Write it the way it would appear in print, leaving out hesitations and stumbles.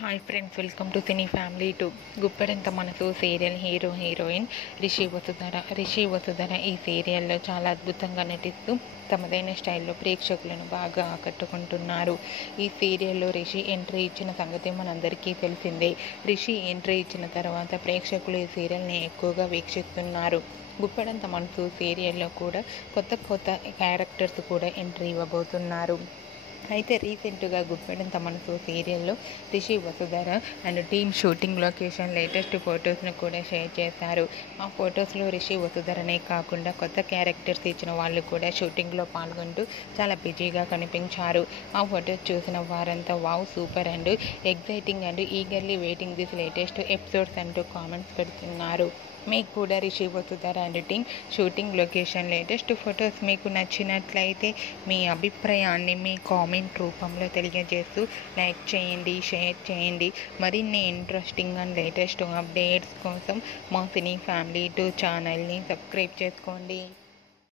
Hi friends, welcome to cine family two. Guppedantha Manasu serial hero heroine Rishi Vasudhara ఈ సీరియల్లో చాలా అద్భుతంగా నటిస్తూ తమదైన స్టైల్లో ప్రేక్షకులను బాగా ఆకట్టుకుంటున్నారు. ఈ సీరియల్లో రిషి ఎంట్రీ ఇచ్చిన సంగతి మనందరికీ తెలిసిందే. రిషి ఎంట్రీ ఇచ్చిన తర్వాత ప్రేక్షకులు ఈ సీరియల్ని ఎక్కువగా వీక్షిస్తున్నారు. గుప్పెడంత మనసు సీరియల్లో కూడా కొత్త క్యారెక్టర్స్ కూడా ఎంట్రీ ఇవ్వబోతున్నారు. అయితే రీసెంట్గా గుప్పెడంత మనసు సీరియల్లో Rishi Vasudhara and team shooting location latest ఫొటోస్ను కూడా షేర్ చేశారు. ఆ ఫొటోస్లో రిషి వసుధరనే కాకుండా కొత్త క్యారెక్టర్స్ ఇచ్చిన వాళ్ళు కూడా షూటింగ్లో పాల్గొంటూ చాలా బిజీగా కనిపించారు. ఆ ఫొటోస్ చూసిన వారంతా wow, super and exciting and eagerly waiting this latest episodes అంటూ కామెంట్స్ పెడుతున్నారు. మీకు కూడా Rishi Vasudhara and team shooting location latest photos మీకు నచ్చినట్లయితే మీ అభిప్రాయాన్ని మీ కామెంట్ రూపంలో తెలియజేస్తూ లైక్ చేయండి, షేర్ చేయండి. మరిన్ని ఇంట్రెస్టింగ్ అండ్ లేటెస్ట్ అప్డేట్స్ కోసం మా సినీ ఫ్యామిలీ 2 ఛానల్ని సబ్స్క్రైబ్ చేసుకోండి.